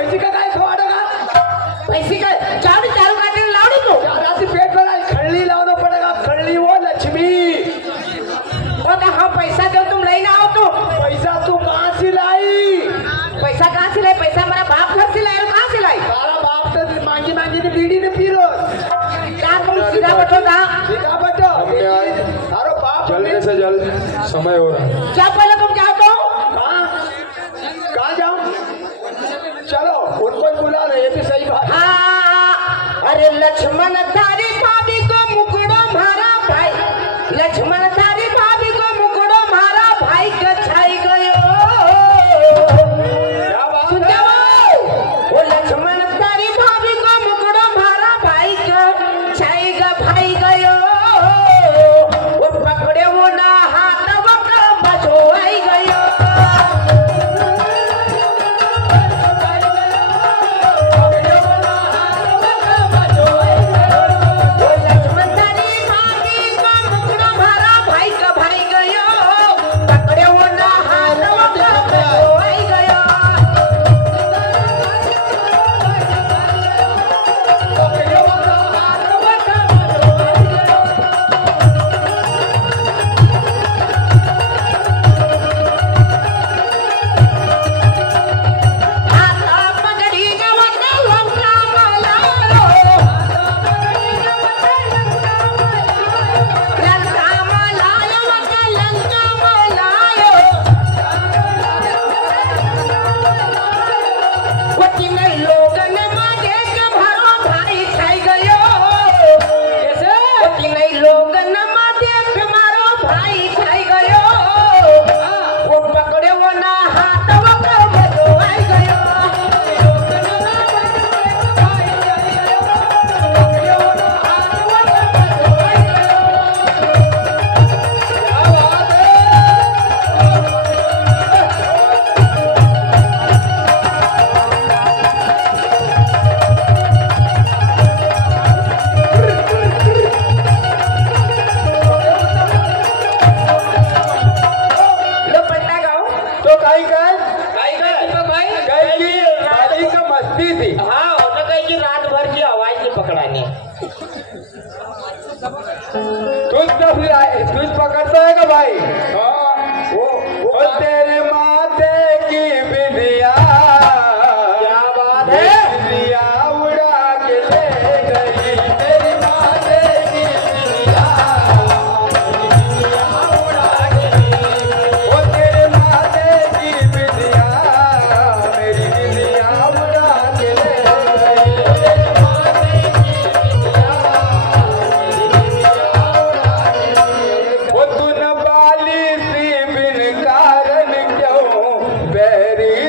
पैसे का काय खवाडं का पैसे का चार चारू काटे लावणी तू राती पेट भरा खळली लावणं पडेगा खळली वो लक्ष्मी और हाँ पैसा दो तुम लेने आओ तो पैसा तू कहाँ से लाई पैसा कहाँ से लाई पैसा हमारा बाप घर से लाए कहाँ से लाई तारा बाप तो मांगी मांगी ने बीड़ी ने पीरो क्या तुम सीधा बैठो गा सीधा बैठो तारो बाप जल्दी से जल्द समय हो रहा है। क्या पहले तुम जाओ तो कहाँ जाऊं चलो उनको बुला रहे ये भी सही बात हाँ अरे लक्ष्मण तारी भाभी को मुकुड़ो मारा भाई लक्ष्मण तारी भाभी को मुकुड़ो मारा भाई कछाई गयो क्या बात सुन जाओ वो लक्ष्मण तारी भाभी को मुकुड़ो मारा भाई कछाई गा भाई गयो वो पकड़े वो ना हाथ वो का बचो आई गयो तुझ पकड़ता है का भाई वो तेरे माथे की बिंदिया क्या बात है बिंदिया उड़ा के ले गई तेरे माथे की बिंदिया उड़ा के वो तेरे माथे की बिंदिया मेरी बिंदिया उड़ा के ले गई तेरे माथे की बिंदिया वो तू न बाली सी बिन कारण क्यों बैरी